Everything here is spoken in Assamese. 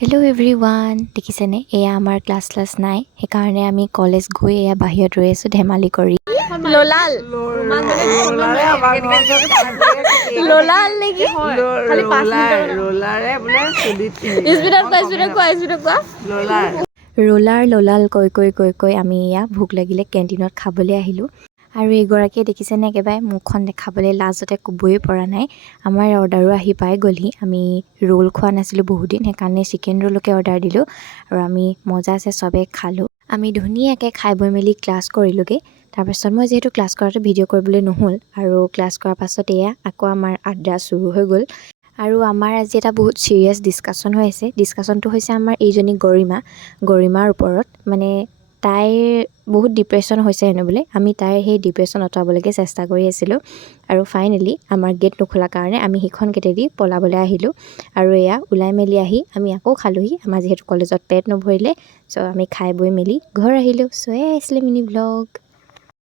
হেল্ল' এভৰিৱান, দেখিছেনে এয়া আমাৰ ক্লাছ নাই, সেইকাৰণে আমি কলেজ গৈ এয়া বাহিৰত ৰৈ আছোঁ ধেমালি কৰি। লোলাল লোলাল নেকি? ৰোলাৰ লোলাল কৈ কৈ আমি এয়া ভোক লাগিলে কেণ্টিনত খাবলৈ আহিলোঁ। আৰু এইগৰাকীয়ে দেখিছেনে একেবাৰে মুখখন দেখাবলৈ লাজতে ক'বই পৰা নাই। আমাৰ অৰ্ডাৰো আহি পাই গ'লহি। আমি ৰোল খোৱা নাছিলোঁ বহুদিন, সেইকাৰণে চিকেন ৰোলকে অৰ্ডাৰ দিলোঁ আৰু আমি মজাছে চবেই খালোঁ। আমি ধুনীয়াকৈ খাই বৈ মেলি ক্লাছ কৰিলোঁগৈ। তাৰপাছত মই যিহেতু ক্লাছ কৰাটো ভিডিঅ' কৰিবলৈ নহ'ল, আৰু ক্লাছ কৰাৰ পাছত এয়া আকৌ আমাৰ আড্ডা চুৰু হৈ গ'ল। আৰু আমাৰ আজি এটা বহুত ছিৰিয়াছ ডিছকাশ্যন হৈ আছে। ডিছকাশ্যনটো হৈছে আমাৰ এইজনী গৰিমাৰ ওপৰত। মানে তাইৰ বহুত ডিপ্ৰেশ্যন হৈছে হেনো বোলে। আমি তাইৰ সেই ডিপ্ৰেশ্যন আঁতৰাবলৈকে চেষ্টা কৰি আছিলোঁ। আৰু ফাইনেলি আমাৰ গেট নোখোলাৰ কাৰণে আমি সেইখন গেটেদি পলাবলৈ আহিলোঁ। আৰু এয়া ওলাই মেলি আহি আমি আকৌ খালোঁহি। আমাৰ যিহেতু কলেজত পেট নভৰিলে, চ' আমি খাই বৈ মেলি ঘৰ আহিলোঁ। চ' এয়াই আছিলে মিনি ব্লগ।